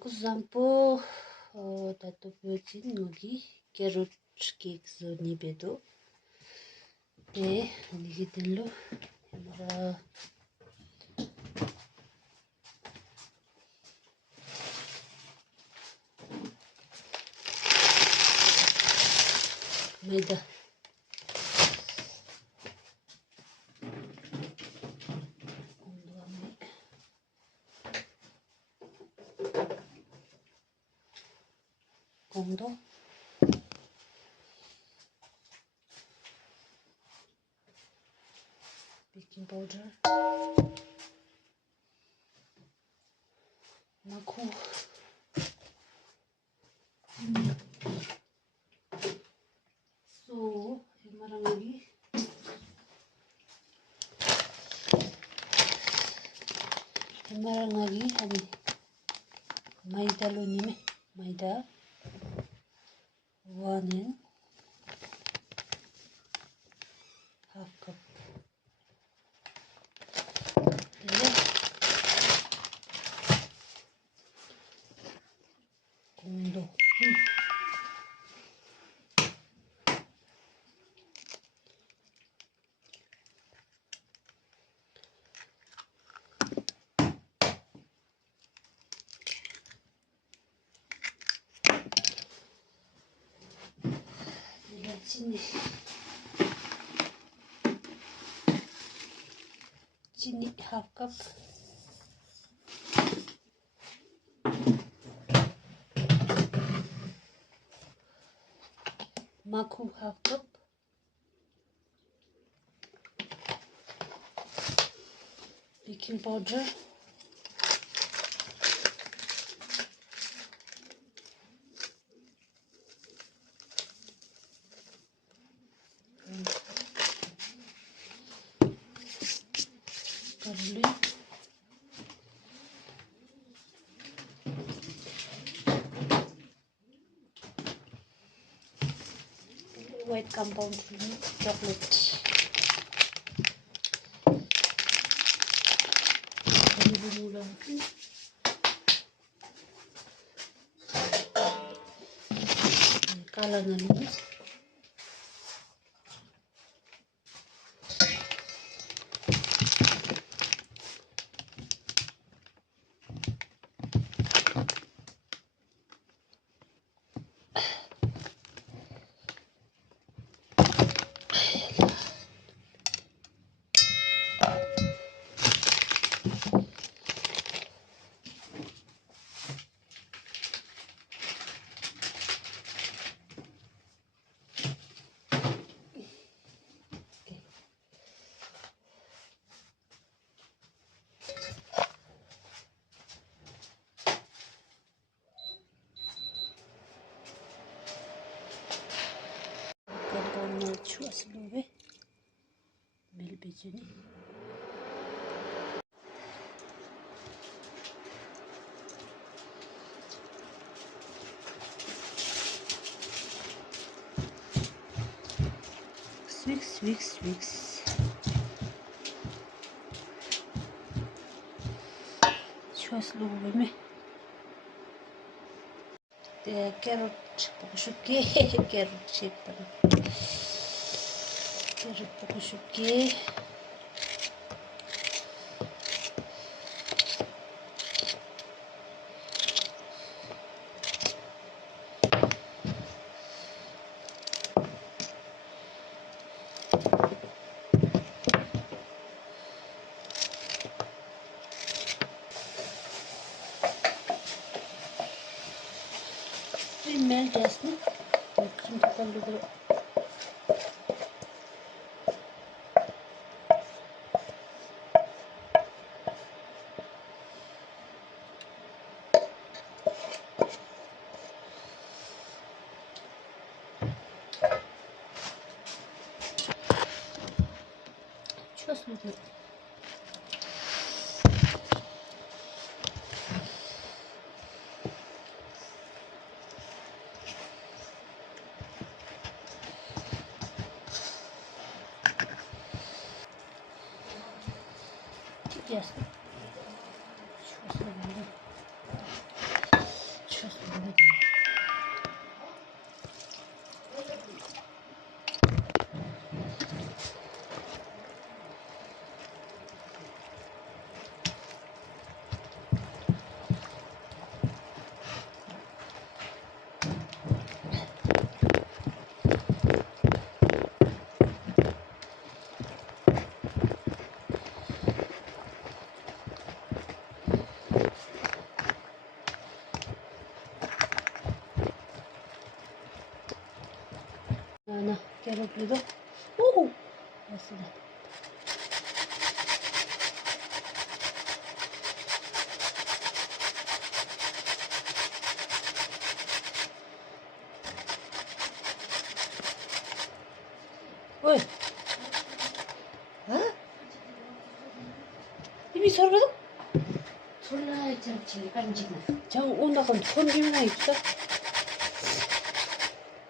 Кузампо дату бюджин ноги керочки зони беду. Те нигиделло мара майда кондо baking powder maku so marangagi hani maida lo nime maida 1 1/2 cup kondo chini 1/2 cup maku 1/2 cup baking powder garlic white compound chocolate kala nani chuaslove melbejeni Swix chuaslove me the carrot pokushuke carrot shape carrot pokushuke melt jasne bakın kapalı çöslüdür Yes. 캐럿도 오 왔어. 왜? 어? 이미 설거도? 솔라 장치 간지나 장 오나간 손 비나 있어?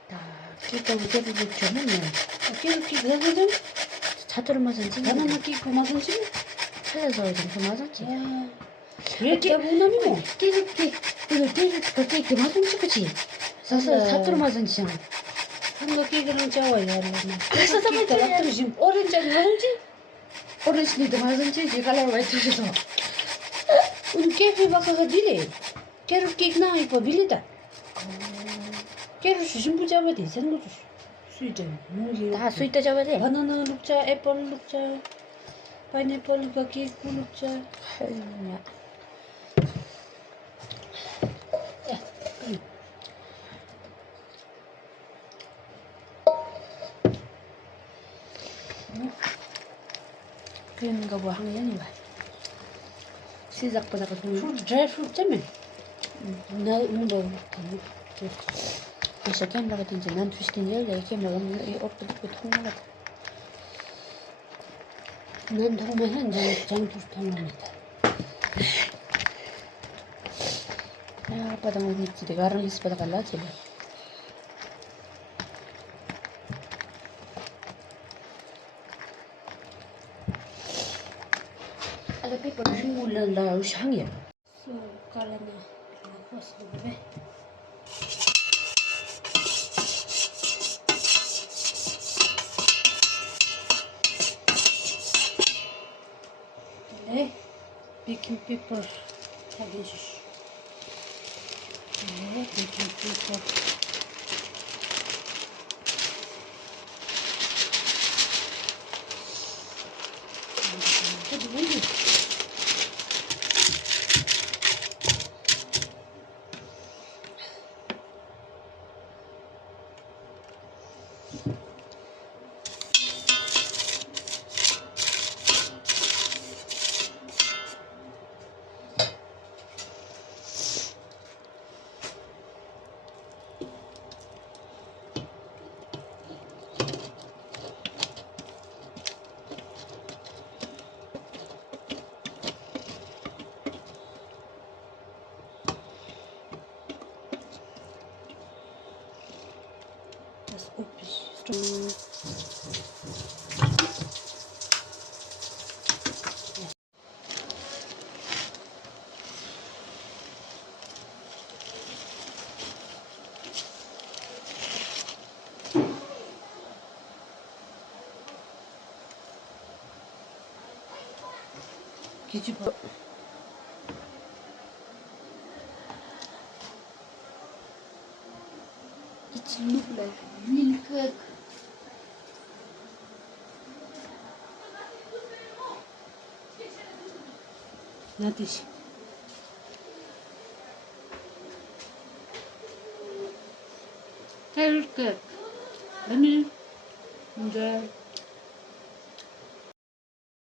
다 끼가 우대를 주면 끼 그러거든? 자도를 맞은지 나는 끼고 맞은지? 살려서 좀 맞았지. 야, 왜 깨보나니 뭐? 끼게 이거 끼게 끼게 맞은지 그치? 사서 자도를 맞은지잖아. 한거 끼기는 좋아요. 그래서 끼 같은 지금 오렌지 맞은지? 어르신이도 맞은지 지갈라 와이트셔서 우리 깨비 바카가 니래. 깨를 끼나 이거 밀리다. 깨를 주신 잡아야 돼. 생거 주시. 수이잖아. 다 수있다 잡아야 돼. 바나나 녹자, 애플 녹자, 파인애플 가기 녹자. 할냐. 야, 그런가 뭐 학년이 봐. 시작보다가 좀 프루트 잘 프루트면. 나 운동. 그래서 캠라가 된지 난 2시간 열려 캠라가 이 옷도 입고 통나가다. 난 정말 장투 탐합니다. 야, padang ulit di karang is pada kala sila. Ala pe pada simulan la ushangya. So, kala na. Lakos mo ba? 네, 베이킹 페이퍼 하겠지. 네, 베이킹 페이퍼. 저도 뭔지. Das üppig. 뒤집어. It's milk. 나듯이. 헬끝. 아니, 이제